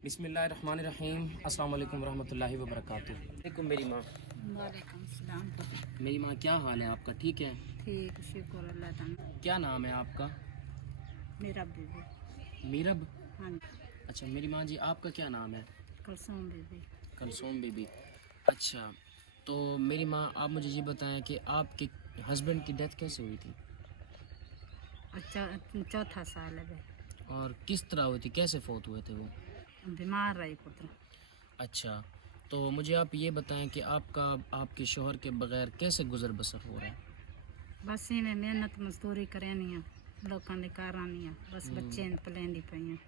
बिस्मिल्लाहिर्रहमानिर्रहीम। अस्सलाम वालेकुम रहमतुल्लाहि व बरकातुहू। वालेकुम मेरी माँ। वालेकुम सलाम। मेरी माँ, क्या हाल है आपका? ठीक है? ठीक, शुक्र अल्लाह ताला। क्या नाम है आपका? मेरा बीबी। मीरब। हाँ, अच्छा मेरी माँ जी, आपका क्या नाम है? कुलसूम बीबी। कलसूम बीबी। अच्छा, तो मेरी माँ, आप मुझे ये बताएं कि आपके हस्बैंड की डेथ कैसे हुई थी अच्छा, चौथा साल है बे। और किस तरह हुई थी, कैसे फौत हुए थे वो? बीमार रही पुत्र। अच्छा, तो मुझे आप ये बताएं कि आपका आपके शोहर के बगैर कैसे गुजर बसर हो रहा है? बस इन्हें मेहनत मजदूरी करनी है, लोगों ने करानी है, बस बच्चे ने पलेंदी पई हैं।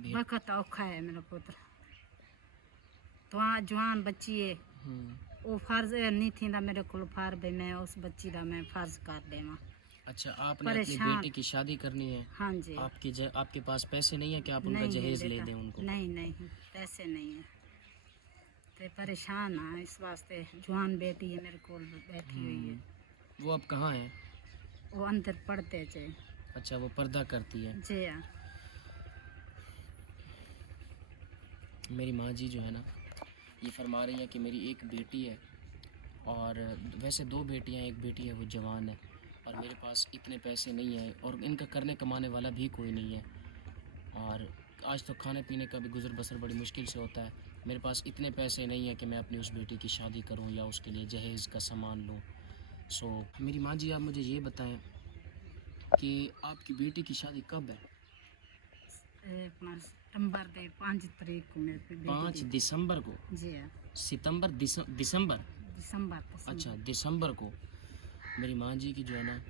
भी- वक्त औखा है मेरा पुत्र। तो जवान बच्ची है, वो फर्ज नहीं थी मेरे को फार भाई मैं उस बच्ची का मैं फर्ज कर देवा। अच्छा, आपने अपनी परेशान। बेटी की शादी करनी है। हाँ जी। आपके पास पैसे नहीं है कि आप उनका नहीं है जहेज ले बेटा, दें उनको? नहीं नहीं, पैसे नहीं है। ते परेशान हाँ, इस वास्ते जवान बेटी है मेरे को बैठी हुई है। वो अब कहाँ है? वो अंदर पढ़ते थे। अच्छा, वो पर्दा करती है। जी हाँ। मेरी माँ जी जो है ना, ये फरमा रही है कि मेरी एक बेटी है, और वैसे दो बेटियां, एक बेटी है वो जवान है, और मेरे पास इतने पैसे नहीं है और इनका करने कमाने वाला भी कोई नहीं है, और आज तो खाने पीने का भी गुजर बसर बड़ी मुश्किल से होता है। मेरे पास इतने पैसे नहीं है कि मैं अपनी उस बेटी की शादी करूं या उसके लिए जहेज़ का सामान लूं। सो मेरी माँ जी, आप मुझे ये बताएं कि आपकी बेटी की शादी कब है? अपना सितंबर दे 5 तारीख को मेरे पे बेटी 5 दी। दिसंबर को? जी हाँ। सितंबर दिसंबर? दिसंबर अच्छा, दिसंबर। दिसंबर को। मेरी माँ जी की जो है ना,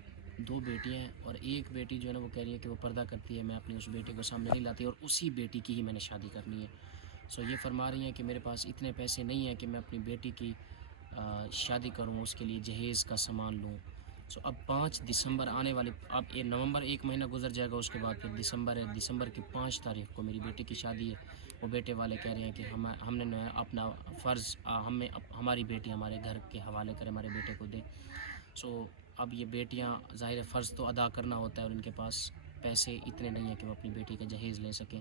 दो बेटियां हैं, और एक बेटी जो है ना वो कह रही है कि वो पर्दा करती है, मैं अपनी उस बेटी को सामने नहीं लाती, और उसी बेटी की ही मैंने शादी करनी है। सो ये फरमा रही हैं कि मेरे पास इतने पैसे नहीं हैं कि मैं अपनी बेटी की शादी करूं, उसके लिए जहेज़ का सामान लूं। सो अब 5 दिसंबर आने वाले, अब ये नवंबर एक महीना गुजर जाएगा, उसके बाद फिर दिसंबर है। दिसंबर की 5 तारीख को मेरी बेटी की शादी है। वो बेटे वाले कह रहे हैं कि हमने न अपना फ़र्ज़ हमारी बेटी हमारे घर के हवाले करें, हमारे बेटे को दें। सो अब ये बेटियां, ज़ाहिर है फ़र्ज़ तो अदा करना होता है, और इनके पास पैसे इतने नहीं हैं कि वो अपनी बेटी का जहेज़ ले सकें।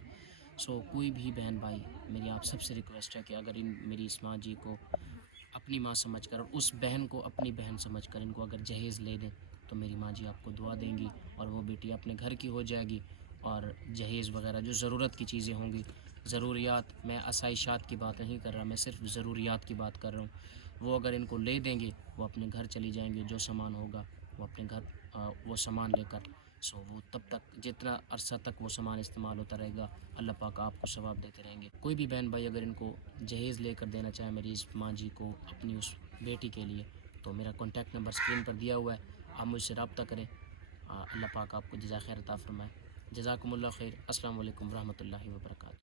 सो कोई भी बहन भाई, मेरी आप सबसे रिक्वेस्ट है कि अगर इन मेरी इस माँ जी को अपनी माँ समझकर और उस बहन को अपनी बहन समझकर इनको अगर जहेज़ ले दें, तो मेरी माँ जी आपको दुआ देंगी, और वो बेटी अपने घर की हो जाएगी। और जहेज़ वगैरह जो ज़रूरत की चीज़ें होंगी, ज़रूरियात, मैं आसाइशात की बात नहीं कर रहा, मैं सिर्फ ज़रूरियात की बात कर रहा हूँ, वो अगर इनको ले देंगे, वो अपने घर चली जाएंगी, जो सामान होगा वो अपने घर वो सामान लेकर। सो वो तब तक, जितना अरसा तक वो सामान इस्तेमाल होता रहेगा, अल्लाह पाक आपको सवाब देते रहेंगे। कोई भी बहन भाई अगर इनको जहेज़ लेकर देना चाहे मेरी इस माँ जी को अपनी उस बेटी के लिए, तो मेरा कॉन्टैक्ट नंबर स्क्रीन पर दिया हुआ है, आप मुझसे रब्ता करें। अल्लाह पाक आपको जज़ा खैर अता फ़रमाए। जज़ाकुमुल्लाह खैर। अस्सलाम वालेकुम रहमतुल्लाहि व बरकातुहू।